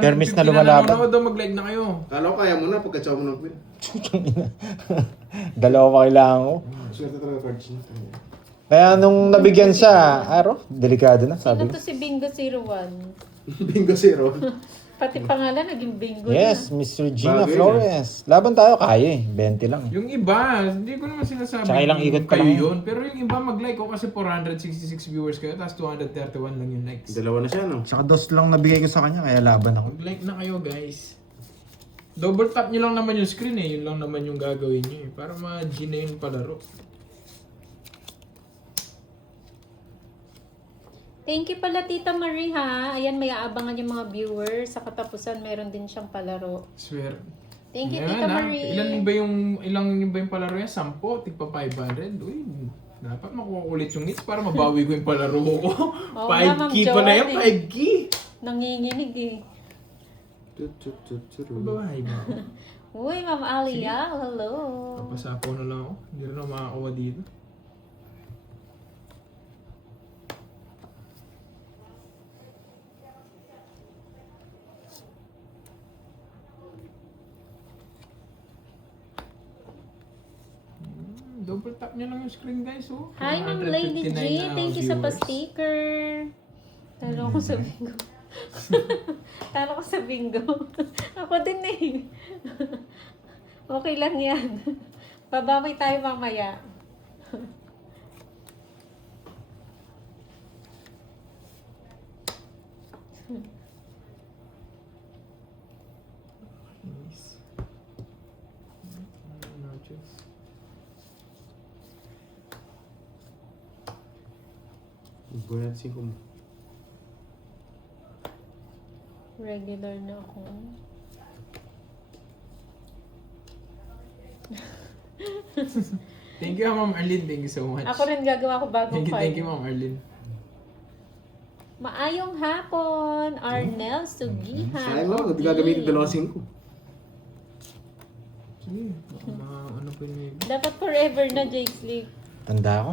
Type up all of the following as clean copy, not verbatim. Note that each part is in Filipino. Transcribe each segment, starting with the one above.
Permis na 50 lumalaban. nanonood daw, mag-like na kayo. Kala ko kaya mo na pagka-chow mo ng queen. Dalawa pa kailangan ko. Swerte talaga cards niya. Kaya nung nabigyan siya, Aro, delikado na, sabi Sino ko. to si Bingo 01? Bingo zero. Pati pangalan naging Bingo Yes, na. Miss Regina Bagay Flores. Laban tayo, kaya eh. 20 lang eh. Yung iba, hindi ko naman sinasabi Tsaka ilang ikot pa kayo lang yun. Pero yung iba mag-like ko kasi 466 viewers kayo, tapos 231 lang yung likes. Dalawa na siya, no? Tsaka dos lang nabigay ko sa kanya, kaya laban ako. Mag-like na kayo guys. Double tap nyo lang naman yung screen eh. Yun lang naman yung gagawin nyo eh. Para ma-G na yung palaro. Thank you pala Tita Marie ha. Ayan, may aabangan yung mga viewers. Sa katapusan, meron din siyang palaro. Swear. Thank you, Ayan, Tita ah. Marie. Ilang ba yung palaro yan? 10, tigpa 500. Uy, dapat makuha ko ulit yung hits para mabawi ko yung palaro ko. Oo 5K nga, pa na Ma'am yan, Joanne. 5K! Nanginginig eh. Babahay na ako. Uy, Ma'am Alia, hello. Papasapaw na lang ako. Hindi rin ako makakawa dito. Double tap nyo lang yung screen guys oh. Hi, Ma'am Lady 159 G. na Thank you sa viewers. pa-sticker. Talo ko sa bingo. Talo ko sa bingo. Ako din eh. Okay lang yan. Babamay tayo mamaya. Nice. Notches. Buhat si Hum. Regular na ako. Thank you Ma'am Arlene. Thank you so much. Ako rin gagawa ko bagong Thank you card. Ma'am Arlene. Maayong hapon, Arnel Sugihan. Sayang mo, hindi gagamitin dalawang 5. Sige. Ano pa yun eh. Dapat forever na, Jake Sleep. Tanda ko.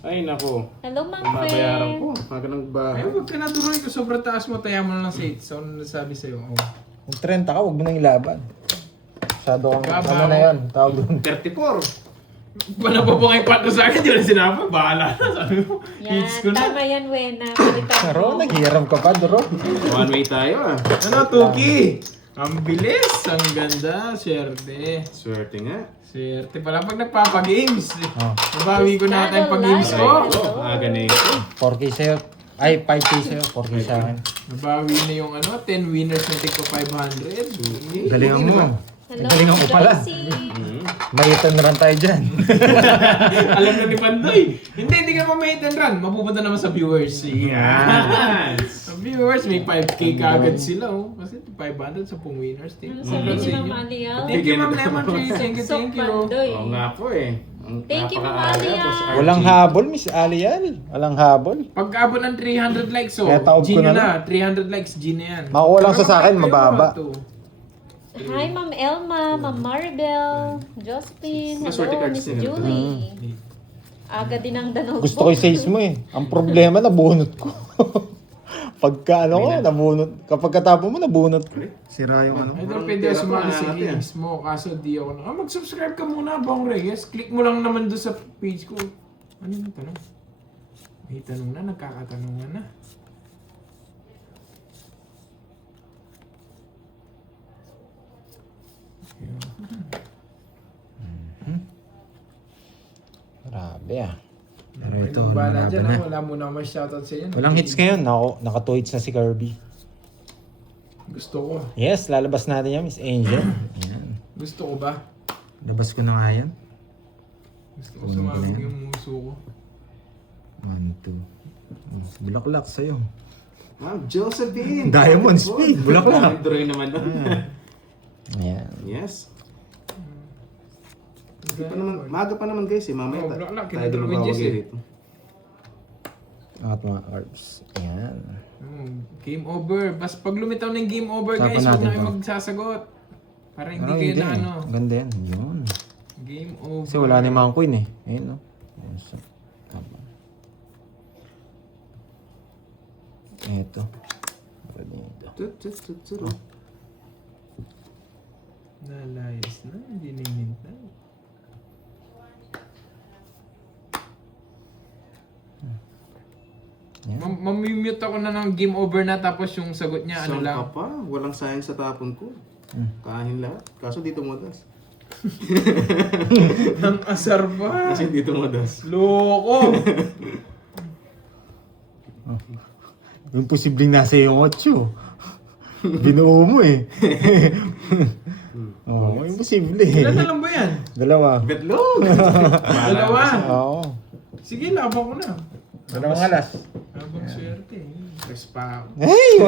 Ay, nako. Hello, Ma'am Mabayaran Fe. ko. Maga ng Ay, bahay. huwag ka na tuloy ko. Sobrang taas mo. Taya mo na lang sa 8. So, ano nasabi sa'yo? Oh. Kung 30 ka, huwag mo nang ilaban. Masyado kang, Gaba ano na ako. yan, tawag doon. 34. Panapapungay partner sa akin. Di na sinabi. Bahala na. Sabi mo. Yan, Hits ko tama na. yan, Wena. Palitan Ro, mo. naghiram ka pa, Dro. One way tayo, ah. Ano, Tuki? Ang bilis. Ang ganda. Swerte. Swerte nga. Swerte pala pag nagpapagames. Oh. Nabawi ko na ata yung pag-games ko. Oh, aga na ito. 4K sa'yo. Ay, 5K sa'yo. 4K sa akin. Nabawi na yung 10 winners na tigpa 500. Galingan mo. Hello, Galingan ko pala. Joycey. Mayitan na rin tayo dyan. Alam na ni Pandoy. Hindi ka naman may hit and run. Mapupunta naman sa viewers. Yan. Sa viewers, may 5K kaagad sila. Oh. Kasi 500 sa pong winners. Thank you. Sabi Congrats ni sa Ma'am inyo. Aliel. Thank you, Ma'am Lemon Tree. Thank you, Sok thank you. Pandoy. Oo nga po eh. Ang Thank you, Ma'am napakaaga, Alia. Boss RG. Walang habol, Miss Aliel. Walang habol. Pagkaabot ng 300 likes, so Kaya taob ko G na na. 300 likes, G na yan. Makuha lang sa akin, Pero mababa. to. Hi, Ma'am Elma, Ma'am Maribel, Josephine, Mas swerte hello, cards Miss niya. Julie. Aga din ang danog Gusto ko i-sales mo eh. Ang problema, nabunot ko. Pagka ano ko, nabunot. Kapag katapo mo, nabunot ko. Sira yung ano. Ay, daw Parang pwede pera ako pa sumali sa natin. games mo, kaso di ako na. Mag-subscribe ka muna, Bong Reyes. Click mo lang naman doon sa page ko. Ano yung tanong? May tanong na, nagkakatanungan na. Grabe ah. Pero ito, Anong bala lumalaban dyan, na. wala mo na may shoutout sa inyo. Walang hits ngayon. Naka 2 hits na si Kirby. Gusto ko. Yes, lalabas natin yan, Miss Angel. Ayan. Gusto ko ba? Labas ko na nga yan. Gusto ko sumabog yung muso ko. 1, 2. Bulaklak sa'yo. Ma'am Josephine. Diamond speed. Bulaklak. Android naman doon. Ayan. Yes. Hindi pa naman, maaga pa naman guys eh. Mamaya Oh, bulaklak, tayo kinadulog yung dumabawag Jess eh. dito. Angat mga carbs. Ayan. Game over. Bas pag lumitaw ng game over, Tapan guys, huwag natin na kayo to. magsasagot. Para hindi Parang kayo na eh. ano. Ang ganda yan. Yun. Game over. Kasi wala ni mga queen eh. Ayun no. Ayan, so, tama. Ito. Para dito. Nalayas na, hindi na hinintay. Mamimute ako na ng game over na tapos yung sagot niya ano Saan lang. ka pa? Walang sayang sa tapon ko. Kahin lahat. Kaso dito modas. Nang asar pa. Kasi dito modas. Loko! Yung posibleng nasa yung 8. Binuo mo eh. Oo, imposible Ilan na eh. lang ba yan? Dalawa. Betlog! Dalawa. Oo. Sige, laban ko na. Dalawang alas. Labang swerte eh. Stress pa ako. Hey!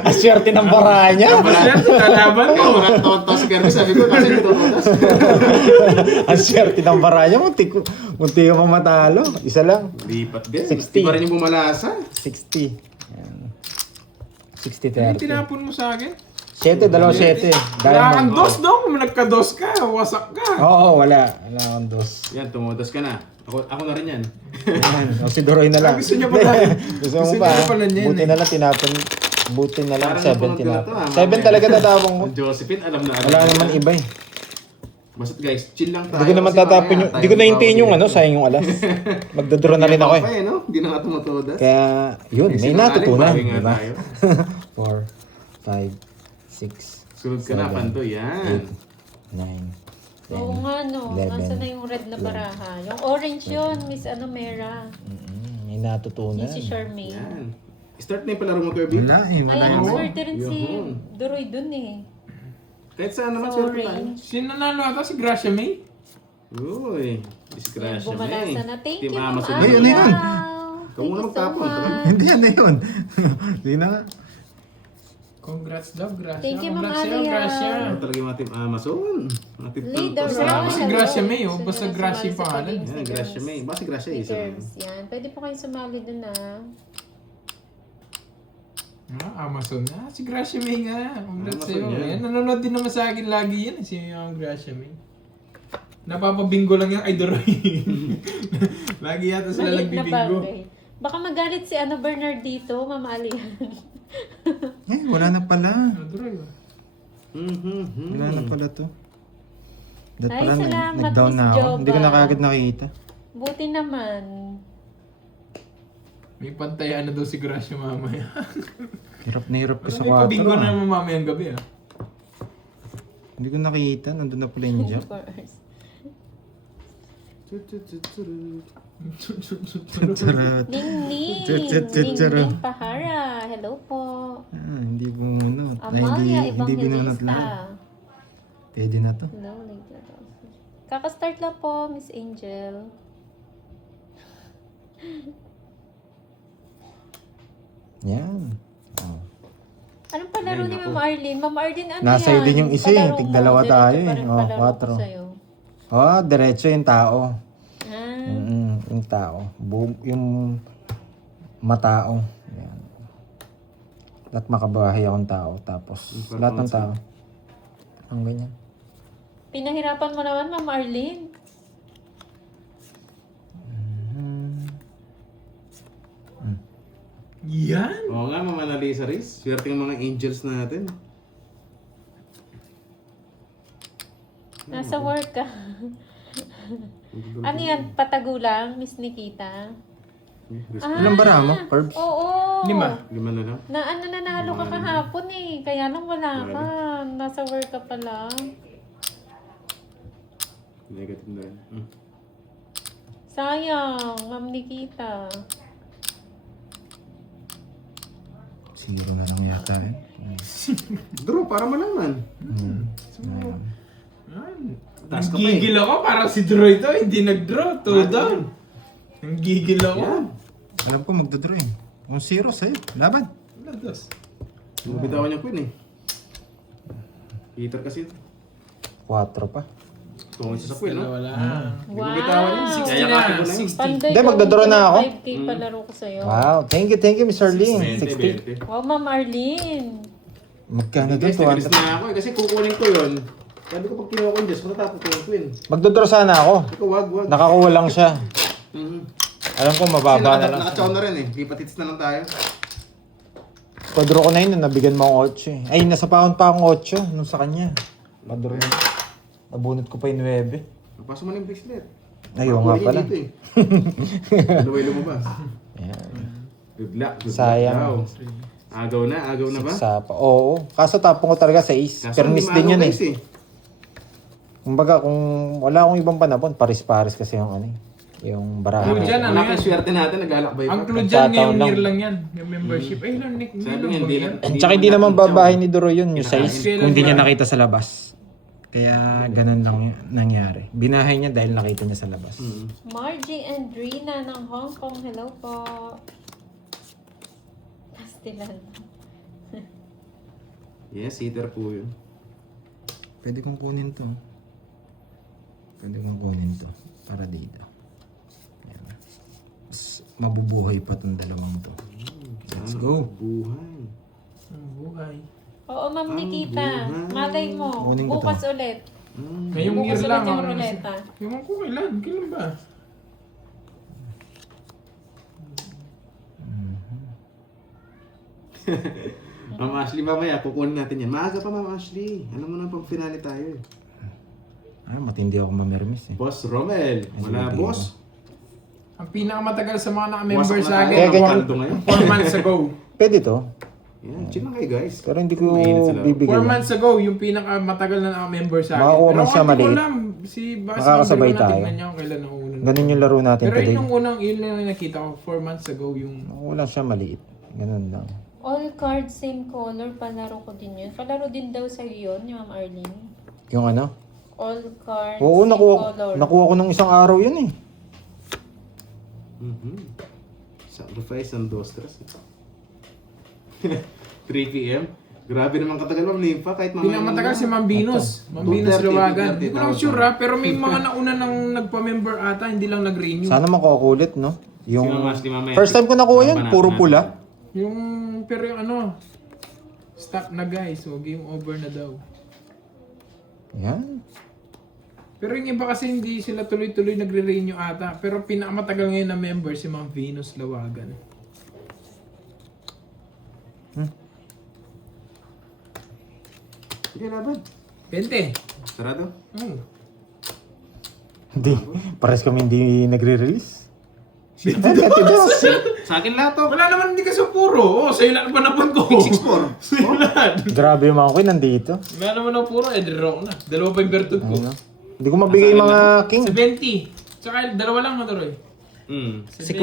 Aswerte ng bara niya. Swerte, lalaban ko. Kaya tawag-tawag si Kirby, sabi ko kasi dito modas. Aswerte ng bara niya. Munti ka mamatalo. Isa lang. Lipat din. 60. Iba rin yung bumalasa. 60. Yan. Ano 60-30. tinapon mo sa akin? 7, 2-7. Wala kang dos daw. Kung nagka-dos ka, wasak ka. Oo, wala. Wala akong dos. Yan, tumodas ka na. Ako na rin yan. Yan. O si Doroy na lang. Gusto niya pa tayo. Gusto mo Gusto ba? niya pala niyan Buti eh. na lang tinapon. Buti na lang Parang 7 napanood ko na tinapon. to, 7 mamaya. talaga tatapon ko. Ang Josephine, alam na. Wala naman iba eh. Basta't guys, chill lang tayo. Hindi ko naman kasi tatapon mamaya yung... tayo Hindi ko nahintayin yung magbabawi. sayang yung alas. Magdodraw na rin ako eh. Pa no? Hindi na nga tumutodas. Kaya, yun, may natutunan. Bawi nga Diba? tayo. 4, 5, 6, Sunod ka na, 7, Panto. Yan. 9, 10. Oo nga no, 11. nasa na yung red na baraha. Yung orange yun, Miss Mera. May natutunan. Yung si Charmaine. Yan. Start na yung palaro mo, Kirby. Wala eh. Kaya Wala ang eh. swerte rin si Yun. Doroy dun eh. Kahit saan naman, Sa swerte tayo. orange. Sino nanalo ata? Si Gracia May? Uy, disgrasya mo Bumalasa na. Thank you, Team Ma'am Amazon. Ay, ano yun? Ikaw muna magtapon, tara. Hindi yan na yun. Sige na nga. Congrats daw, Gracia. Thank you, Ma'am Congrats sa'yo, Alia. Gracia. Ano talaga yung mga Team Amazon? Mga Team Leader Tantos. Wala Roy, ko si hello. Gracia May, oh. Gusto Basta niyo Gracia sumali sa pangalan. pag-games Yan, ni Gracia Girls. May. Basta Gracia Ni isa. Girls, yan. Pwede po kayong sumali dun ah. Amazon. Si Gracia May nga. Congrats Amazon sa'yo. yan. Yan, nanonood din naman sa akin lagi yan. Si Gracia May. Napapabingo lang yung Idoroy. Lagi yata sila Maliit na nagbibingo. bagay. Baka magalit si Bernard dito, Mama Alian. Eh, wala na pala. Idoroy, oh. Wala na pala to. Dahil Ay, pala, salamat, nag-down Miss na ako. Joba. Hindi ko na kagad nakita. Buti naman. May pantayan na daw si Gracia mamaya. Hirap na hirap ko sa May pabingo 4. na naman mamayang gabi, ah. Hindi ko nakita. Nandun na pala yung job. Of course. Charot. Ning-ning. Chut-chut-chut-chut. Ning-ning Pahara. Hello po. Hindi bumunot. Ay, Amalia hindi binunot lang. Evangelista. Pwede na to. Hello, Lydia. Kaka-start lang po, Miss Angel. Yan. Oh. Anong palaro Ay, ni naku. Ma'am Arlene? Ma'am Arlene, ano Nasa yan? iyo din yung isa eh. Palaro mo, Tig-dalawa diretso tayo pa eh. rin Oh, palaro ko 4. sa'yo. Oh, diretso yung tao. Ah, Yung tao. Yung matao. Yan. Lahat makabahay akong tao. Tapos, Yung lahat ng performance tao. Ang ganyan. pinahirapan mo naman, Ma'am Arlene. Yan! Oo nga, Mama Analisa Riz. Swerte yung mga angels natin. Nasa work ka. Ano yan? Patagulang, Miss Nikita? Ilang bara mo? Curbs? Oo. 5. 5 na lang. Nanalo ka kahapon eh. Kaya lang wala ka. Nasa work ka pala. Negative na rin. Sayang, Ma'am Nikita. 0 na lang yata eh. Draw, para malaman. Ayun. Yan. Taas ka pa Nanggigil ako. Parang si Droy to. Hindi nag-draw. 2 down. Nanggigil ako. Yan. Alam ko magdodraw eh. Kung 0 sa'yo. Laban. Wala, dos. Bitawan niya queen eh. Peter kasi. 4 pa. Kung isa sa queen, no? Wala. Hindi ko bitawan yun. 60 Yayakapin na. ko na yun. 60. Panday Hindi, magdodraw na ako. 5K palaro ko sa'yo. Wow. Thank you, Miss Arlene. 20. 60. Wow, Ma'am Arlene. Magkano doon? Guys, nag-risk 200. na ako eh. Kasi kukunin ko yun. Sabi ko pag kinuha ko yung Diyos, matatapos ko yung queen. Magdodraw sana ako. Ikaw, wag. Nakakuha lang siya. Mhm. Alam ko Kasi mababa na lang. naka-chow na rin eh. Lipat hits na lang tayo. Padro ko na yun, nabigyan mo akong 8 eh. Ay, nasa paon pa akong 8 nung sa kanya. Padro na. Nabunot ko pa yung 9. Napasok mo na yung bracelet. Ayun nga pala. Dito eh. Luway lumabas. Ayan. Good luck. Good Sayang. luck daw. Agaw na ba? Sapa. Oo. Kaso tapong ko talaga sa ace. Kaso Permis hindi din yun maagaw, eh. guys, Kumbaga, kung wala akong ibang panapon, paris-paris kasi yung ano eh. Yung baraha. Clue dyan, ano Wala yan? kang swerte natin, nag-alakbay pa. Ang clue dyan Nagkataon ngayong lang. year lang yan. Yung membership. Ay, lang, Nick. Sabi niya, hindi lang. Tsaka hindi naman babae ni Duro yun, yung Kinakain. size, kung hindi niya nakita sa labas. Kaya ganun lang nangyari. Binahay niya dahil nakita niya sa labas. Margie and Rina ng Hong Kong. Hello po. Pastilan. Yes, heater po yun. Pwede kong kunin to. Pwede kong kunin to. Para dito. Ayan. Mas mabubuhay pa tong dalawang to. Let's go. Buhay. Ang buhay. Oo, Ma'am Nikita. buhay. Malay mo. Kunin ko to. Bukas ulit. Ngayong year Bukas lang. ulit yung ang- ruleta. Ewan ko kailan. Kailan ba? Ma'am Ashley, mamaya, kukunin natin yan. Maaga pa, Ma'am Ashley. Alam mo na, pag finale tayo eh. Matindi ako mamermis eh. Boss Romel. Wala, Ay, boss. Ang pinakamatagal sa mga naka-member Wasak na sa akin. tayo ng ganyan. paldo ngayon. 4 months ago. Pwede to. Yan, chill lang kayo guys. Pero hindi ko Mainit sila. 4 bibigyan. months ago, yung pinakamatagal na naka-member sa akin. Makakuha man siya hindi ko maliit. alam. Si Bas, Makakasabay number ko na, tayo. tignan niyo kung kailan ang unang. Ganun yung laro natin Pero today. yun yung unang, yun yung nakita ko. 4 months ago yung... Wala siya maliit. Ganun lang. All cards same color. Palaro ko din yun. Palaro din daw sa'yo yun, yung Ma'am Arlene. Yung ano? All cards Oo, same color. nakuha ko nung isang araw yun eh. Sacrifice and dos stress. 3 p.m. Grabe naman katagal, Ma'am Limpa. Kahit mamaya. Pinakamatagal si Ma'am Venus. Ma'am Venus 2:30, Luwagan. Hindi ko lang 2:30,000. sure pero may mga nauna nang nagpa-member ata, hindi lang nag-renew. Sana makukulit, no? Yung Si Ma'am Ashley mamaya. first time ko nakuha yan, Banatan puro natin. pula. Pero yung ano, stop na guys. So, game over na daw. Yan. Pero yung iba kasi hindi sila tuloy-tuloy nagre-renew ata. Pero pinakamatagal ngayon na member si Ma'am Venus Lawagan. Sige, laban. 20. Sarado. Oh. Hindi. Pares kami hindi nagre-release. Sa akin lahat to. Wala naman hindi ka sa puro. Oh, sa'yo lang panapon ko. 6-4. Sa'yo lang. Grabe yung mga ko nandito. Wala naman ang puro. Draw ko na. Dalawa pa yung bertud ko. Ano? Hindi ko mabigay yung mga king. 70. Tsaka dalawa lang na tuloy. 50. 70.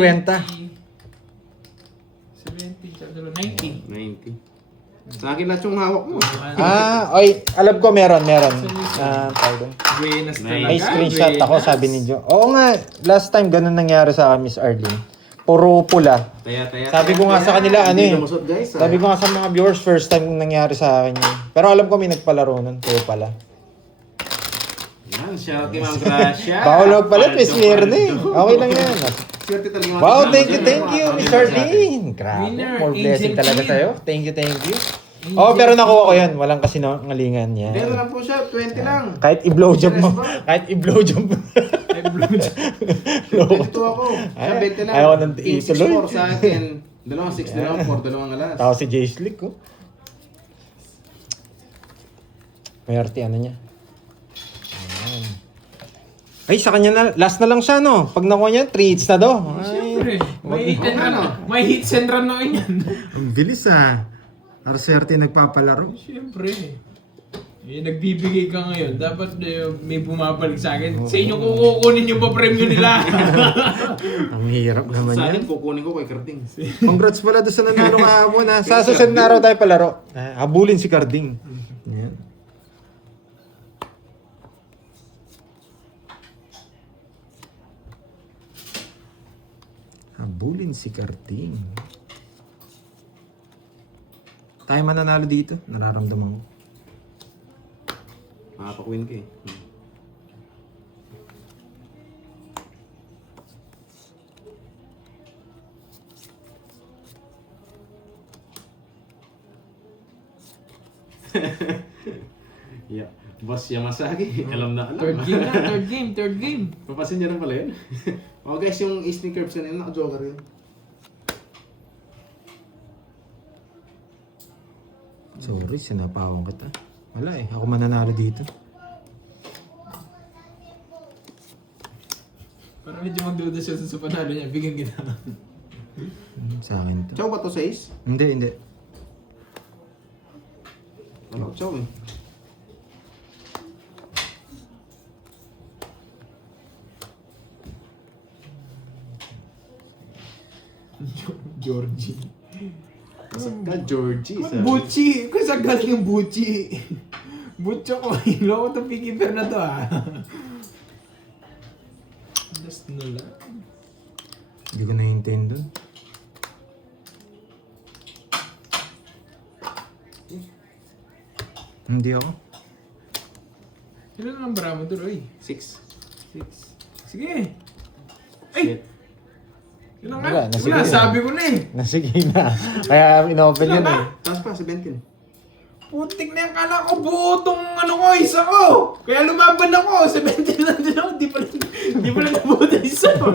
Tsaka dalawa. 90. 90. Sa akin lahat yung hawak mo. Oy, alam ko meron. Pardon. Buenas talaga. May screenshot ako, sabi ni Jo. Oo nga, last time ganun nangyari sa akin, Miss Arlene. Puro pula. Taya. Sabi ko nga sa kanila, ano Hindi eh. lumusot, guys. Sabi ko nga sa mga viewers, first time nangyari sa akin yun. Pero alam ko may nagpalaro nun, kayo pala. Yan, shout out kay Ma'am Gracia. Bawal magpalit, Miss Mirna eh. Okay lang yan. Swerte talaga yung Wow, ating thank you, Miss Arlene. Grabe, Winner, more blessing Angel talaga Queen. sa'yo. Thank you. Oh, pero nakuha ko yan. Walang kasinungalingan yan. Dito lang po siya, 20 lang. Kahit i-blowjob mo. Kahit i-blowjob mo. 22 ako. Siya 20 lang. Ayaw ko nang King ituloy. 6-4 sa akin. 2-6, 2-4, 2 alas. Tao si Jay Slick, oh. May arte, ano niya. Ayan. Ay, sa kanya na, last na lang siya, no? Pag nakuha niya, 3 hits na daw. Siyempre. May hit and run. Ano? May hits and run na yan. Ang bilis, ah. Arswerte nagpapalaro. Siyempre. Nagbibigay ka ngayon. Dapat may bumabalik sa akin. Sa inyo kukunin yung pa-premyo nila. Ang hirap naman Sa yan. akin, kukunin ko kay Karding. Congrats pala doon sa nanalo kahapon, ha. Sa susunod na araw tayo palaro. Habulin si Carding. Yan. Habulin si Carding. Tayo mananalo dito, nararamdaman ko. Makapakwin ka eh. Yeah. Boss Yamasaki, alam na alam. Third game. Papasin niya rin pala yun. Oh guys, yung Eastern Curbs kanina, naka-joker yun. Sorry, sinapawan kita. Wala eh, ako mananalo dito. Parang medyo magduda siya sa panalo niya. Bigyan kita. Sa akin to. Chow ba to 6? Hindi. Ano, chow eh. Georgie. Masag ka, Georgie. Bucci! Kung saan galing yung Bucci? Butcho ko. Loko itong pickkeeper na to ah. Just na lang. Hindi ko nahintayin dun. Hindi ako. Ilan ang bara mo to, Roy? 6. 6. Sige. Ay! Ilan nga? Wala, nasige Wala, na. sabi ko na eh. Sige na. Kaya in-open yun eh. Taas pa, 17. Putik na yung kala ko buo tong isa ko. Kaya lumaban ako. 17 lang din ako. Di pala nabuo ng isa ko.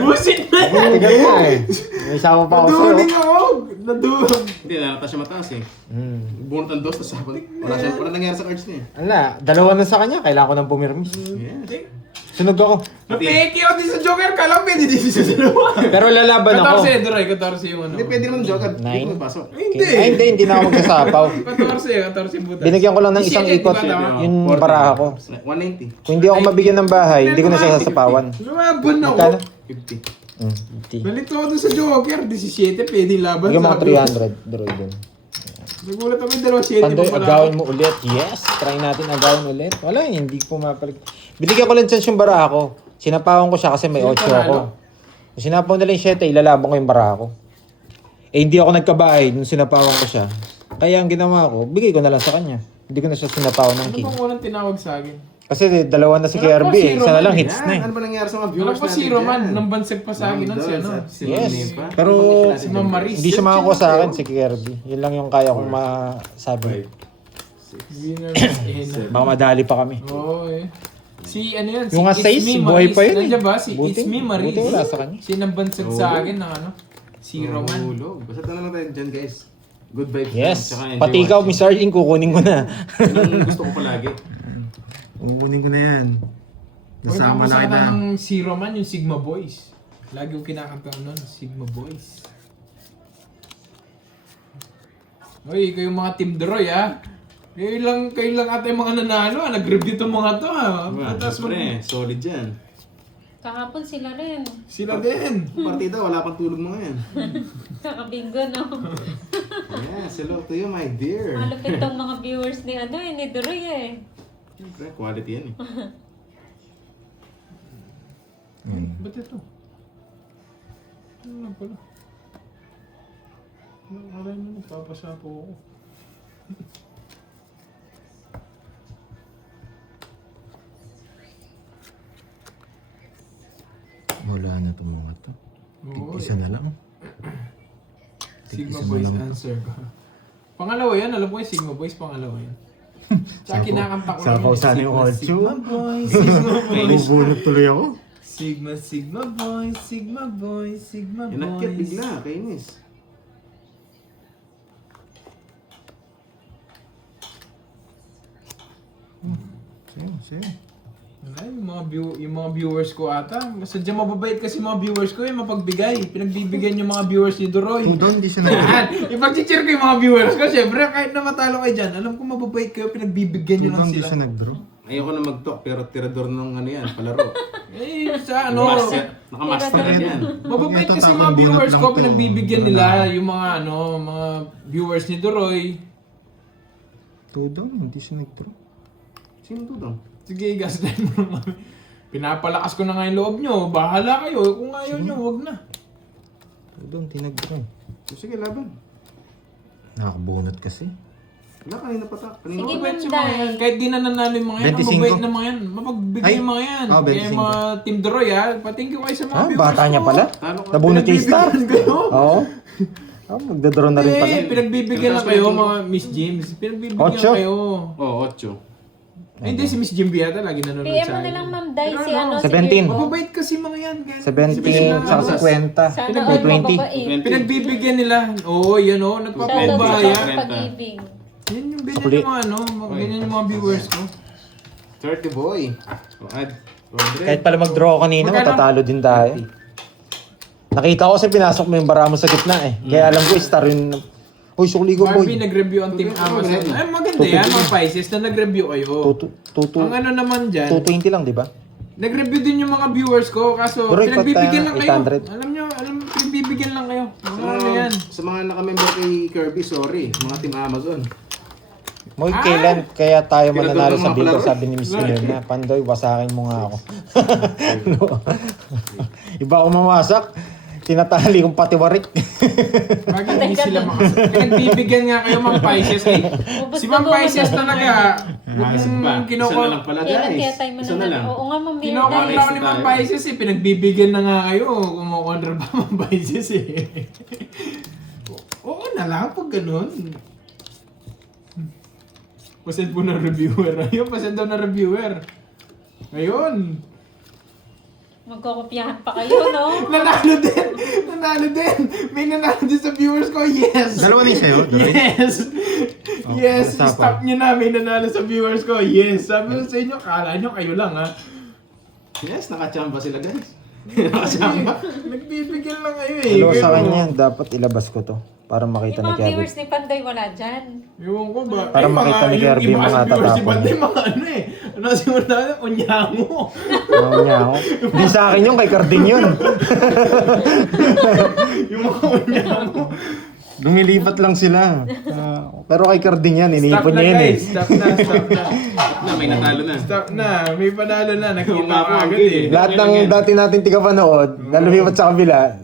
Busit na yan. Tigal nga eh. May isama pa ako sa'yo. Naduling ako. Naduling. Hindi, nalatas siya mataas eh. Hmm. Bunot ang dos, tapos sabon. Wala nangyari sa cards niya eh. Ala, dalawa na sa kanya. Kailangan ko nang pumirmis. Yes. Sunog ako. Napeke ako din sa Joker. Kala ko pwede din sa dalawa. Pero lalaban ako. 14, Duray. 14 yung ano. Hindi, pwede naman joke. Hindi Nine. ko magpasok. Hindi. Ay, hindi na ako magsasapaw. 14 butas. Binigyan ko lang ng isang 17, ikot di ba, tama? yung baraha ko. 190. Kung hindi ako mabigyan ng bahay, hindi ko na siya sasapawan. Lumaban ako. Magkano? 50. 50. Nalito ako dun sa Joker. 17, pwede laban. Bigyan mo sabi ko. ako 300, Droy dun. Nagulat ako yung 2 Pandoy, pa pala. agawin mo ulit. Yes, try natin agawin ulit. Wala, hindi ko mapalig. Binigyan ko lang chance yung baraha ko. Sinapawan ko siya kasi may Sino 8 ako. panalo? Kung sinapawan nila yung 7, ilalaban ko yung baraha ko. Eh, hindi ako nagkabahay nung sinapawan ko siya. Kaya ang ginawa ko, bigay ko na lang sa kanya. Hindi ko na siya sinapawan ng Ano king. bang walang tinawag sa akin? Kasi dalawa na si Wala KRB po, eh. zero Isa na man lang eh. hits na eh. Ano ba nangyari sa mga Wala viewers pa natin si Roman. dyan? Nambansag pa sa akin nun siya, no? Yes. Pero Si Ma'am Maris. hindi siya makakuha sa akin si KRB. Yun lang yung kaya kong masabi. Winners in... Baka madali pa kami. Oo eh. Si ano yan? Yung nga It's size, Me buhay Maris. pa yun eh. Nandiyan ba? Si Buti- It's Me Maris. buti wala sa kanya. Siya nambansag sa akin ng ano? Si Roman. Hulog. Basta tanong lang tayo dyan guys. Good vibes. Yes. lang, tsaka enjoy Pati ikaw, watching. Miss Arlene, kukunin ko na. Yun ang gusto ko palagi. Umunin ko na yan. Pwede ako Nasama na sa kita. ng si Roman, yung Sigma Boys. Lagi ko kinakanta nun, Sigma Boys. Uy, kayo mga Team Droy ah. Kayo lang ata yung mga nanalo ah. Nag-review itong mga to ah. Tapos Siyempre, solid yan. Kahapon sila rin. sila din. Partida, wala pang tulog mo ngayon. Kakabingo, no? Yes, hello to you, my dear. Malupit tong mga viewers ni ni Duroy eh. Siyempre, quality yan eh. Ba't ito? Ano lang pala? Aray mo, nagpapasapo ako. Wala na itong mga to. Oo, Isa na lang. Sigma Isa na Boys lang. answer ko. Pangalawa yan, alam ko yung Sigma Boys, pangalawa yan. Tsaka kinakanta ko lang Sapaw yun, sana yung Sigma, ocho. Sigma Boys, Sigma Boys. Bubunot tuloy ako. Sigma, Sigma Boys, Sigma Boys, Sigma Inakyat Boys. bigla, kainis. Sige. Ay, yung mga viewers ko ata. Sadyang mababait kasi mga viewers ko yung mapagbigay. Pinagbibigyan yung mga viewers ni Duroy. Two down, di siya na. Yan! Ipag-cheer ko yung mga viewers ko. Siyempre, kahit na matalo kayo dyan, alam ko mababait kayo, pinagbibigyan nyo Two lang down, di sila. siya nag-draw. Ayoko na mag-talk, pero tirador ng ano yan, palaro. Eh, sa ano, Nakamaster na yan. mababait Ito, kasi tawag mga bunot viewers lang ko, to. pinagbibigyan nila yung mga ano, mga viewers ni Duroy. Two down, hindi siya nag-draw. Sino to daw? Sige, gaslight mo naman. Pinapalakas ko na nga yung loob nyo. Bahala kayo. Kung ayaw nyo, wag na. Two down, di nag-draw. So, sige, laban. Nakakabunot kasi. Wala, kanina pa ta. Kanina Sige, pa. Mababait si Manday. mga yan. Kahit di na nanalo yung mga yan, 25. mababait na mga yan. Mapagbigay Ay. yung mga yan. Oh, Kaya 25. mga Team Duroy ha. Thank you kayo sa mga viewers Bata niya ko. pala. Talo ka. Nabunot yung star. Pinagbibigyan kayo. Oo. Magdadraw na rin pala. Eh, pinagbibigyan lang kayo mga Miss James. Pinagbibigyan Ocho. kayo. Oo, 8. Ay, hindi si Miss Jimby yata lagi nanonood PM sa mo akin. na lang, Ma'am Day, Pero si ano, ano, si 17. Virgo. Mababait kasi mga yan. Kaya- 17, saka 50. Sana May all 20. mababait. Pinagbibigyan nila. Oo, yan o. Shoutout sa Nagpapabaya. Sobrang Pag-ibig. Yan yung ganyan Sukli. yung mga ano, ganyan yung mga viewers ko. 30 boy. O add. 200. Kahit pala mag-draw ako kanina, Magkano? matatalo din tayo. Nakita ko kasi pinasok mo yung bara mo sa gitna eh. Kaya alam ko, star yun. Uy, sukli ko Barbie boy. nag-review ang Team Amazon. Ay, maganda yan, mga Pisces na nag-review kayo. Ang ano naman dyan, 220 lang, di ba? nag-review din yung mga viewers ko, kaso Pero pinagbibigyan lang kayo. 800. Alam nyo, pinagbibigyan lang kayo. Sa Mga ano yan. sa mga nakamember kay Kirby, sorry. Mga Team Amazon. Moy, kailan kaya tayo Pinadala mananalo mga sa bingo? palaro. Sabi ni Miss Mayor na, Pandoy, wasakin mo nga ako. No. Iba ako mamasak. Tinatali kong patiwarik. Bakit hindi sila makasal? Pinagbibigyan nga kayo mga Pisces eh. Ubus Si na Ma'am ba? Pisces talaga. Nakakasip pa. Isa Kinoko- na lang pala Kailan guys. kaya tayo Isa na lang. mananalo? Oo nga, Ma'am Kinokon Mirna. lang ni Ma'am Pisces eh. Pinagbibigyan na nga kayo. Kumukontra pa Ma'am Pisces eh. Oo na lang pag ganun. Pasend po ng reviewer. Ayun, pasend daw ng reviewer. Ayun. Magkokopyahan pa kayo, no? Nanalo din! Nanalo din! May nanalo din sa viewers ko, yes! Dalawa na yung sa'yo, Doray? Yes! Yes! basta Stop nyo na, may nanalo sa viewers ko, yes! Sabi ko sa inyo, kala nyo kayo lang ha. Yes, nakachamba sila guys. Nakachamba. Nagbibigyan lang kayo eh. Dalawa sa Pero- kanya, dapat ilabas ko to. Para makita Yung ni mga Kirby. viewers ni Pandoy wala dyan. Ewan ko ba? Para makita ni Kirby yung mga viewers si tatapon. Banday, mga ano eh. Ano si Banday? Unyango. Oo niya ako. Hindi sa akin yun, kay Carding yun. Yung mga unyango. Lumilipat lang sila. Pero kay Carding yan, Stop iniipon na niya yun eh. guys, stop na, stop na. Na, may natalo na. Stop na, may panalo na, nakita Oo, ko agad agad eh. Lahat ng dati natin tigapanood, na lumipat sa kabila,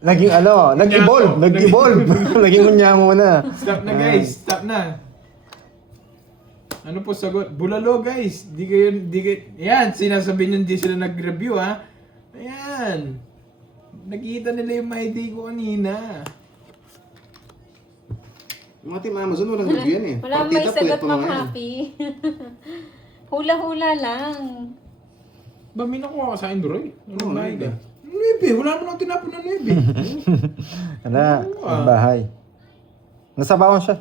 naging ano, nag-evolve, nag-evolve. Naging unyango na. Stop na guys, stop na. Ano po sagot? Bulalo guys. Di kayo. Yan, sinasabi nyo hindi sila nag-review ha. Ayan. Nakita nila yung my day ko kanina. Yung mga Team Amazon, walang review yan eh. Wala Partida, may puyat sagot, pa Ma'am mga yan. Happy. Hula-hula lang. Ba, may nakuha ka sa akin, Roy? Ano Oo, ba Nuebe. Nuebe, wala naman akong tinapon ng Nuebe. Ano, ang bahay. Nasabawan siya.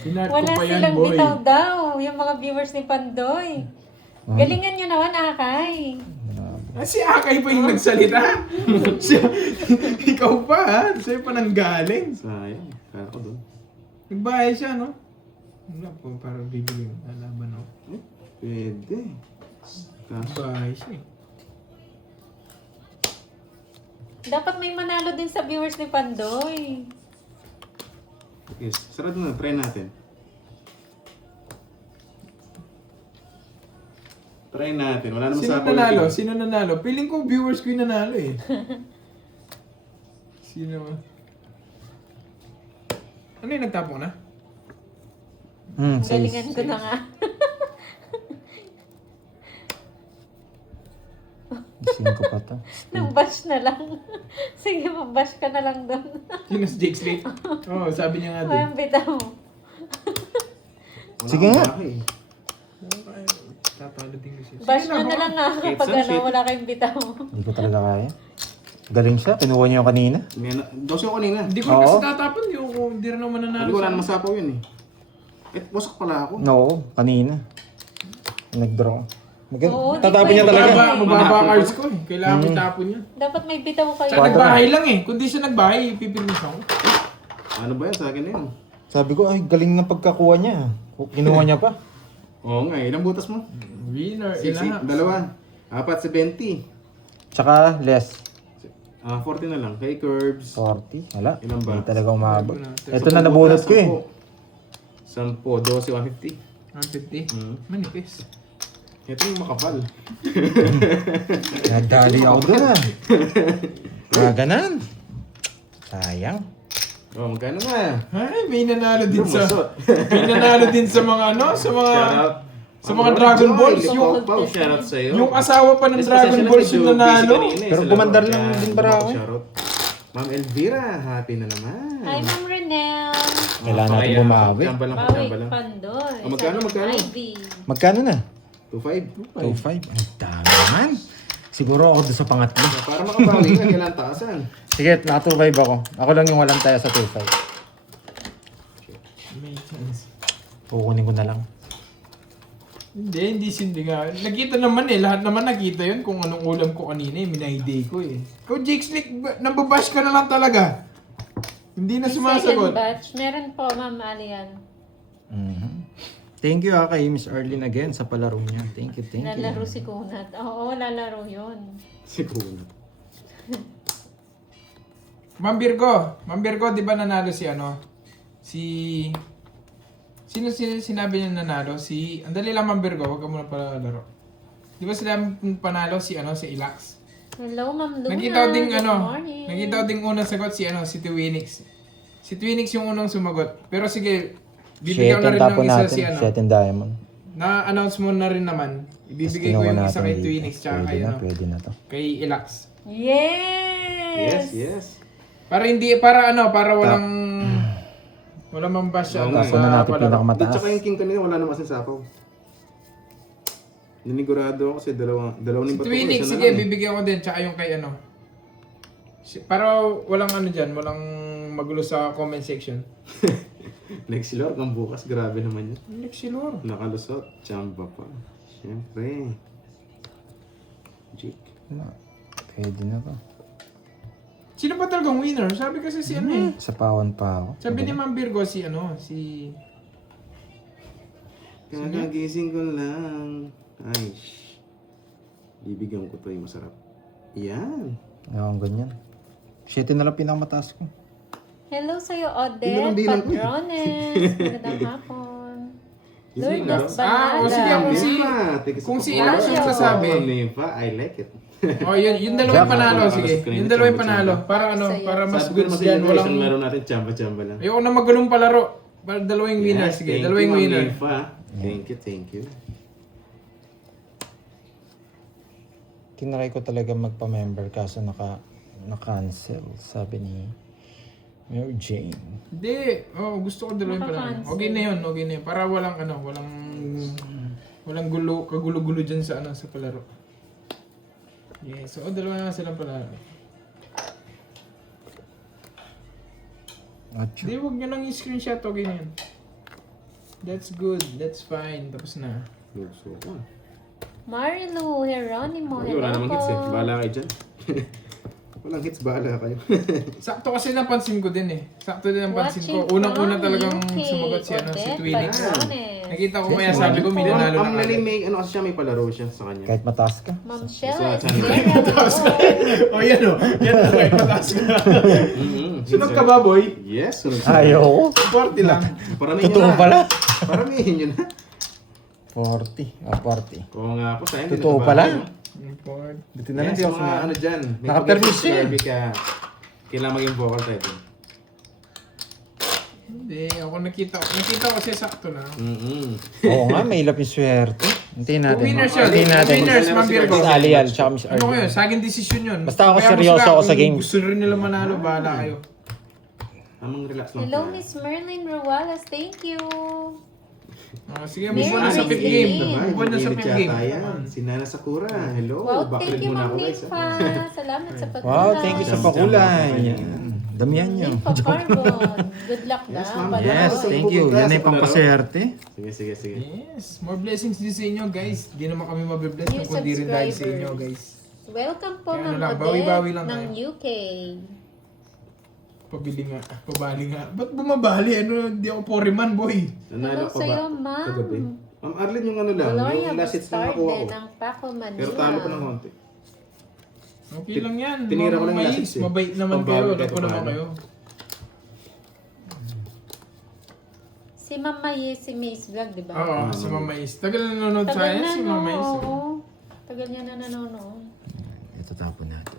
Pinat ko Wala pa yan, silang boy. bitaw daw, yung mga viewers ni Pandoy. Galingan nyo naman, Akay. Ah, si Akay pa yung nagsalita. Ikaw pa ha? Sa'yo pa nang galing. Sayang. Kaya ko doon. Nagbahay siya, no? Wala po, parang bibili yung lalaban ako. Pwede. Kaso. Nagbahay siya eh. Dapat may manalo din sa viewers ni Pandoy. Yes, sarado na. Try natin. Try natin. Wala naman Sino sa nanalo? Sino nanalo? Feeling ko viewers ko yung nanalo eh. Sino ba? Ano yung nagtapo na? Galingan ko na nga. Gising ko pa to. Nag-bash na lang. Sige, mag-bash ka na lang doon. Sino si Jake Slate? Oo, sabi niya nga din. Walang bitaw. Sige nga. Tatalating ko siya. Bash nyo na lang nga kapag It's a ano, shit. wala kayong bitaw. Hindi ko talaga kaya. Galing siya, kinuha niya yung kanina. Dose ko kanina. Hindi ko Oo. kasi tatapon. Hindi rin ako mananalo. Hindi ko wala sa- naman sapaw yun eh. Wasak pala ako. No, kanina. Nag-draw. Oo, di Tatapon ba niya yun? talaga. Mababa cards ko eh. Kailangan ko itapon niya. Dapat may bitaw kayo. Siya nagbahay lang eh. Kung di siya nagbahay, pipilinis ako. Ano ba yan? Sa akin na yun. Sabi ko, ay galing ng pagkakuha niya. Kinuha niya pa. Oo nga, ilang butas mo? Winner, 6, ilan? dalawa. 4, 70. Tsaka less. 40 na lang. Kay Curbs. 40. Wala. Ilan ba? Hindi talaga umabot. Ito Ito na nabunot ko eh. 10, 12, 150. 150. Hmm. Manipis. Ito yung makapal. Nadali ako doon ah. Ganan. Sayang. Oh, magkano nga? Ay, may nanalo din sa... Lumusot. May nanalo din sa mga ano? Sa mga... Shoutout. Sa mga Dragon Balls. Yung, Shoutout sa'yo. yung asawa pa ng Dragon Balls yung nanalo. Pero gumandar lang din para ako eh. Shoutout. Ma'am Elvira, happy na naman. Hi, Ma'am Renel. Kailangan natin bumawi. Chamba lang, Bawi, chamba lang. Pandoy. Magkano? Ivy. Magkano na? 2.5. 2.5. Ang dami naman. Siguro ako doon sa pangatlo. Para makabali ka, kailangan taasan. Sige, naka 2-5 ako. Ako lang yung walang tayo sa 2-5. Make sense. Kukunin ko na lang. Hindi sindi nga. Nakita naman eh. Lahat naman nakita yun kung anong ulam ko kanina eh. Minahide ko eh. Ikaw, Jake Slick, nababash ka na lang talaga. Hindi na May sumasagot. second batch. Meron po, Ma'am Alian. Mhm. Thank you kay Miss Arlene again sa palaro niya. Thank you. Lalaro si Kunat. Oo, lalaro yun. Siguro. Ma'am Virgo, di ba nanalo si ano? Sino sinabi niya nanalo? Andali lang Ma'am Virgo, wag ka muna pala laro. Di ba sila panalo si Ilax? Hello, Ma'am Luna. Nakita ko ding Good morning. nakita ko ding unang sagot si Twinix. Si Twinix yung unang sumagot. Pero sige, bibigyan ko na rin tapo ng isa natin. si Shit and diamond. Na-announce mo na rin naman. Ibibigay ko yung isa kay Twinix tsaka kay, Pwede na to. kay Ilax. Yes! Yes. Para walang mambash siya. Tapo na natin Di, pinakamataas. tsaka yung king kanina, wala naman sa sapaw. Nanigurado ako kasi dalawa Si ning bato. Twinix, sige, bibigyan ko din. Tsaka yung kay Para walang walang magulo sa comment section. Lexilor, kang bukas, grabe naman yun. Lexilor. Nakalusot, chamba pa. Siyempre. Jake. Pwede na to. Sino ba talagang winner? Sabi kasi si Sa pawan pa ako. Sabi ni Ma'am Virgo si Kakagising ko lang. Ay, bibigyan ko to yung masarap. Yan. Ang ganyan. 7 na lang pinakamataas ko. Hello sa'yo, Hindi naman Odette bilang ko eh. Patrones. Magandang hapon. Lourdes Ah, o sige, Banada. kung si Ilax yung sasabi. I like it. Oh, yung dalawang panalo, sige. Yung dalawang panalo. Para Sa'yo. para mas Sabi ko good naman sa dyan. celebration, Walang... meron natin chamba-chamba lang. Ayoko na magulong palaro. Para dalawang winner, Yes, sige. thank Dalawang you, Ma'am winner. Lifa. Thank you. Tinry ko talaga magpa-member kaso na-cancel, sabi ni Mary Jane. Hindi. Oh, gusto ko dalawang panalo. Nakaka-cancel. Okay na yun. Para walang walang kagulo-gulo dyan sa sa palaro. Yes. So, dalawa na silang palaro. Atcho. Hindi, huwag nyo nang i-screenshot. Okay na yan. That's good. That's fine. Tapos na. Lugso ko. Marilu Geronimo. Ay, wala Hello namang hits eh. po. Bahala kayo dyan. Walang hits, bahala kayo. Sakto kasi napansin ko din eh. Sakto din ang pansin ko. Watching Unang-una from talagang UK, sumagot si Odette Twinix. Patrones. Nakita ko kaya sabi ko, may nanalo Ang na Nali agad. may, kasi siya may palaro siya sa kanya. Kahit mataas ka. Ma'am Shell Sa is channel. there. Hello. Oh, yan o. Yan o. May mataas ka. Sunod ka ba, boy? Yes, sunod Ayoko. 40 lang. Paramihin Totoo nyo na. pala. Paramihin nyo na. 40. 40. Oo nga po, sayang. Totoo hindi pala. nakabahay, Import. Buti no? na lang Yes, di ako mga ano dyan. may Naka-permission. pag-subscribe ka. Kailangan maging vocal tayo dun. Hindi. Ako nakita ko kasi sakto na. Oo nga, may ilap yung swerte. Hintayin natin. Winners yun. Hintayin natin. Winners, Ma'am Virgo. Miss Alial, tsaka Miss Ano ko yun? Arlene. Sa akin desisyon yun. Basta ako Kaya seryoso sila, ako sa kung games. gusto rin nila manalo, bahala kayo. Amang relax lang. Hello, tayo. Miss Merlin Rualas. Thank you. Sige, Merry move on na sa fifth Christmas. game. Move on na sa fifth game. Si Nana Sakura. Hello. Wow, Backlit thank you, muna Ma'am ako guys. Nympha. Salamat sa pagkulay. Wow, thank you sa pakulay. Yan. Damihan nyo. Nympha Carbon. Good luck na. Yes, ma'am. Yes, thank you. Yan ay pampaserte. Sige. Yes, more blessings din sa inyo guys. Di naman kami mabibless New kung kundi rin dahil sa inyo subscribers. guys. Welcome po, Kaya ano Ma'am lang, bawi-bawi Odette lang ng tayo. UK. Pabali nga. Ba't bumabali? Di ako foreman boy. Nanalo Hello ko sa'yo, ba? Ma'am. Kagabi. Ma'am Arlene, yung ano lang. Gloria Yung last hits lang Bustarde nakuha ko. ng Paco Manila. Pero talo ko ng konti. Okay lang yan. Tinira ko lang yung Mabait. last hits eh. Mabait naman Pambawi kayo. kahit Alam ko naman paano. kayo. Si Ma'am May, si Mace Vlog, di ba? Oo, si Mama Is. Tagal na nanonood sa Tagal akin na, si no? Mama Is. Tagal niya na nanonood. Ito tapon natin.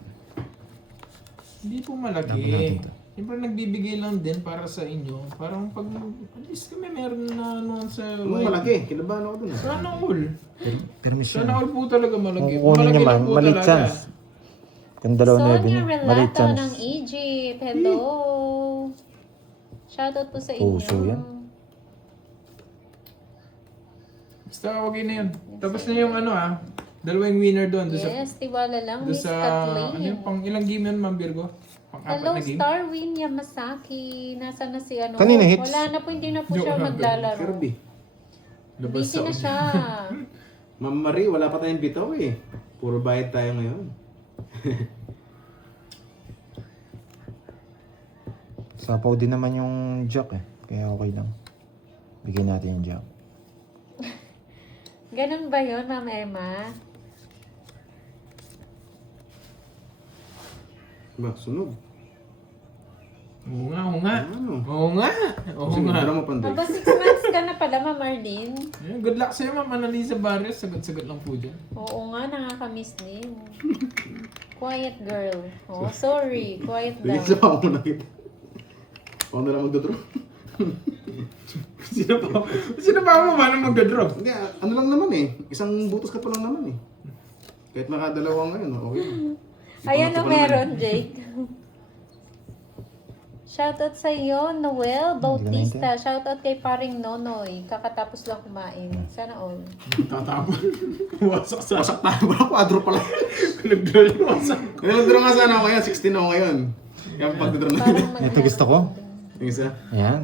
Hindi po Tapon malaki. natin to. Siyempre nagbibigay lang din para sa inyo. Parang pag at least kami meron na ano sa Yung malaki. Kinabahan ako dun. Sana all. Permission. Sana all po talaga malaki. Kung kukunin Malaki niya lang man, po maliit talaga. chance. Kung dalawa na Sonia yun, maliit Relato chance. ng Egypt. Hello. Shoutout po sa inyo. Puso yan. Basta okay na yun. Tapos na yung ano Dalawa yung winner doon. Doon Yes, tiwala lang. doon Miss sa, ano Kathleen. yung pang ilang game yun, Ma'am Virgo? Pang apat Hello, na game? Starwin Yamasaki. Nasaan na si ano? Kanina hits? Wala na po, hindi na po Joke siya lang. maglalaro. Kirby. Busy na siya. Ma'am Marie, wala pa tayong bitaw eh. Puro bayad tayo ngayon. Sapaw din naman yung jack eh. Kaya okay lang. Bigyan natin yung jack. Ganun ba yun, Ma'am Emma? Ba, sunog. Oo nga, oo nga. Ano? Oo nga. Oo Sige, nga. dala mo panday. Aba, 6 months ka na pala, Ma'am Arlene. Good luck sa'yo, Ma'am Annalisa Barrios. Sagot-sagot lang po dyan. Oo nga, nakakamiss din. Quiet girl. Oh, sorry. Quiet Tingin sa down. ako na kita. Ako na lang magdodraw. Sino pa mo ba nang magdodrop? Hindi, ano lang naman eh. Isang butos ka pa lang naman eh. Kahit makadalawa ngayon, okay. Ayan Ipangako o pa meron, naman. Jake. Shoutout sa iyo, Noel Bautista. Shoutout kay paring Nonoy. Kakatapos lang kumain. Sana all. Tatapon. Wasak sa... Wasak tayo ba? Quadro pala. Nag-draw yung wasak. Nag-draw nga sana ako ngayon. 16 ako ngayon. Kaya pagdodraw na Parang yun. Ito gusto ko. Yung isa. Ayan.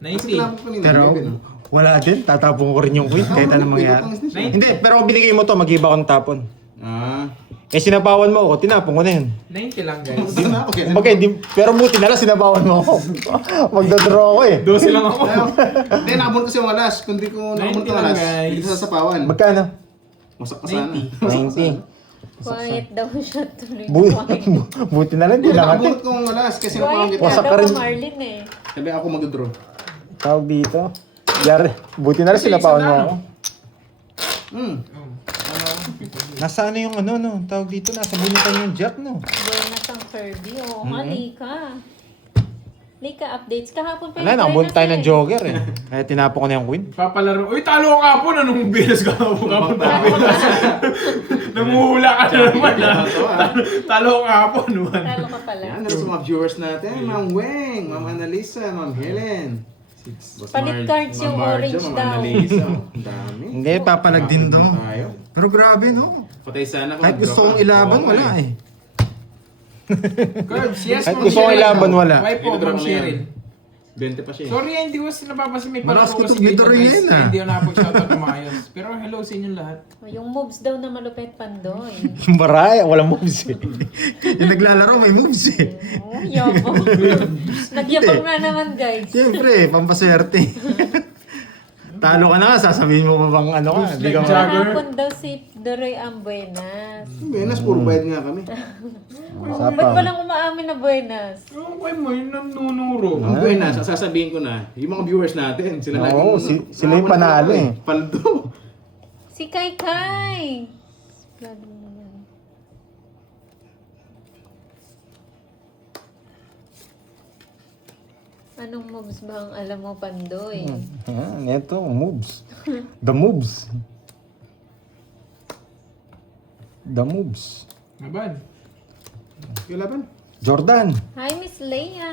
Kasi kailangan ko kanina. Pero gabi, no? wala din. Tatapon ko rin yung queen kahit anong mangyari. Hindi, pero kung binigay mo to, mag-iba akong tapon. Ah. Eh sinapawan mo ako, tinapon ko na yun. 90 lang, guys. Basta na ako. Kumbaga, hindi, pero buti na lang sinapawan mo ako. Magdodraw ako eh. 12 lang ako. Hindi, nakabon kasi yung walas. Kung di ko nakabon 90 ka lang, walas, guys. hindi sa sapawan. Magkano? Wasak ka sana. 90. Quiet daw siya tuloy. Buti na lang, Hindi, di lang nakabunot ko ang walas kasi napawan Quiet kita. Wasak daw ka rin. Ma'am Arlene eh. Sabi ako magdodraw. Tawag dito. Yari, buti na lang sinapawan mo ako. Nasa ano yung ano, no? Tawag dito, nasa bunutan yung jack, no? Buenas ang Kirby. Oo nga, Lika. Lika updates. Kahapon pa Wala, nakabunot tayo ng jogger eh. Kaya tinapon ko na yung queen. Papalaro. Uy, talo ka po. Anong bilas ka po? Namuhula ka na naman. Talo ka po. Talo ka pala. Yan, nasa mga viewers natin. Ma'am Weng, Ma'am Annalisa, Ma'am Helen. Boss Palit cards yung Ma'am Marjo, orange Ma'am daw. Annalisa. Ang dami. Hindi, papalag din to. Tayo. Pero grabe, no? Patay sana kung Kahit gusto nag-draw kong ka. ilaban, Oo, wala eh. eh. Curbs, yes. Kahit Ma'am gusto kong Cheryl. ilaban, wala. Why po, Ito, Ma'am ano Cheryl? yan? 20 pa siya eh. Sorry, hindi ko napapansin may Malakas palaro ko kasi to, dito Glitter guys. yan, ah. Hindi ko napag-shoutout na maayos. Pero hello sa inyong lahat. Yung moves daw na malupit Pandoy. Yung baraya, walang moves eh. Yung naglalaro, may moves eh. Oh, yabang. Nagyabang na naman, guys. Siyempre, pampaswerte. Talo ka na nga, sasabihin mo pa bang ano ka, hindi ka Jagger. Kahapon daw si Doroy ang Buenas. Buenas, puro bayad nga kami. Ba't walang umaamin na Buenas? Yung kay mo, yun ang nunuro. Ang buenas, sasabihin ko na, yung mga viewers natin, sila Oo, sila yung panalo eh. Paldo. Si Kai Kai! Blood mo yan. Anong moves ba ang alam mo, Pandoy? Yan, ito, moves. The moves. The moves. Laban. Yung laban. Jordan. Hi, Miss Leia!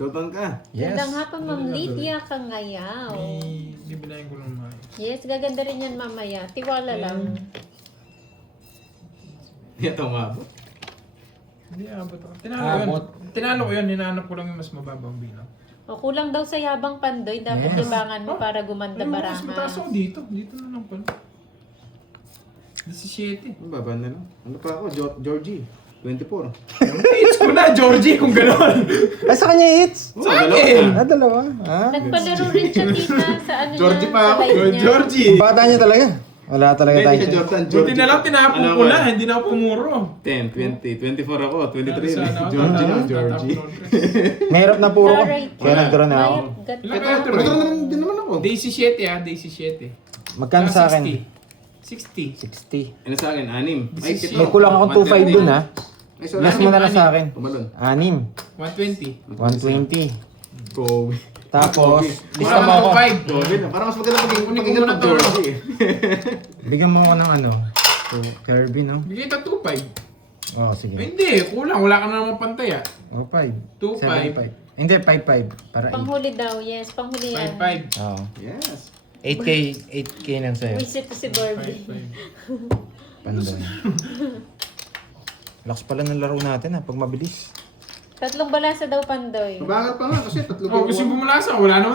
Jordan ka. Yes. Magandang hapon, Ma'am Lydia Kangayaw. Bibinayin ko lang maayos. Yes, gaganda rin yan mamaya. Tiwala lang. Ito umabot. Hindi, abot ako. Tinalo yun. Tinalo ko yun, hinanap ko lang yung mas mababang bilang. O kulang daw sa yabang, Pandoy. Dapat yabangan mo para gumanda Ano, mas mataas baraha. ako dito. Dito na lang pala. 17. Ang baba na lang. Ano pa ako? Georgie. 24. Hits ko na, Georgie, kung gano'n. Ay, sa kanya hits. Oh, Sa dalawa akin! ka. Dalawa. Nagpalaro rin siya tita sa ano Georgie niya, pa sa ako. live niya. Georgie! Ang bata niya talaga. Wala talaga Hindi tayo. siya Jordan. Buti na lang tinapon Ano ko ba? na, hindi na ako pumuro. 10, 20, 24 ako, 23. Sana ako, Georgie na, tatapon, Georgie. tatapon. Mahirap na puro ko. Alright. Kaya nagdraw na ako. Mayat gat. Ilan Ito, kaya ito, Roy? pagkakaroon na rin din naman ako. Day 17 ah, day 17. Magkano sa akin? 60. 60. Ano sa akin? 6. Ay, ito. May kulang akong 2.5 dun ha. Ay, sorry. Last mo na lang sa akin. Tumalon. 6. 120. 120. Kobe. Tapos, lista Wala mo ako. 5. Kobe na. Parang mas maganda Kunin ko pagiging muna ng to. Georgie. Bigyan mo ako ng ano, Kirby, no? Bigay ka 2.5. Oh, sige. Hindi, kulang. Wala ka na naman pantay ah. Oh, 5. 2.5. 7.5. Hindi, 5.5. Para 8. Panghuli daw, yes. Panghuli yan. 5.5. Oo. Yes. 8K nan sa'yo. Visit ko si Barbie. Pandoy. Lakas pala ng laro natin pag mabilis. 3 balasa daw, Pandoy. Mabagal pa nga kasi 3 Oh, kasi bumulasa, wala naman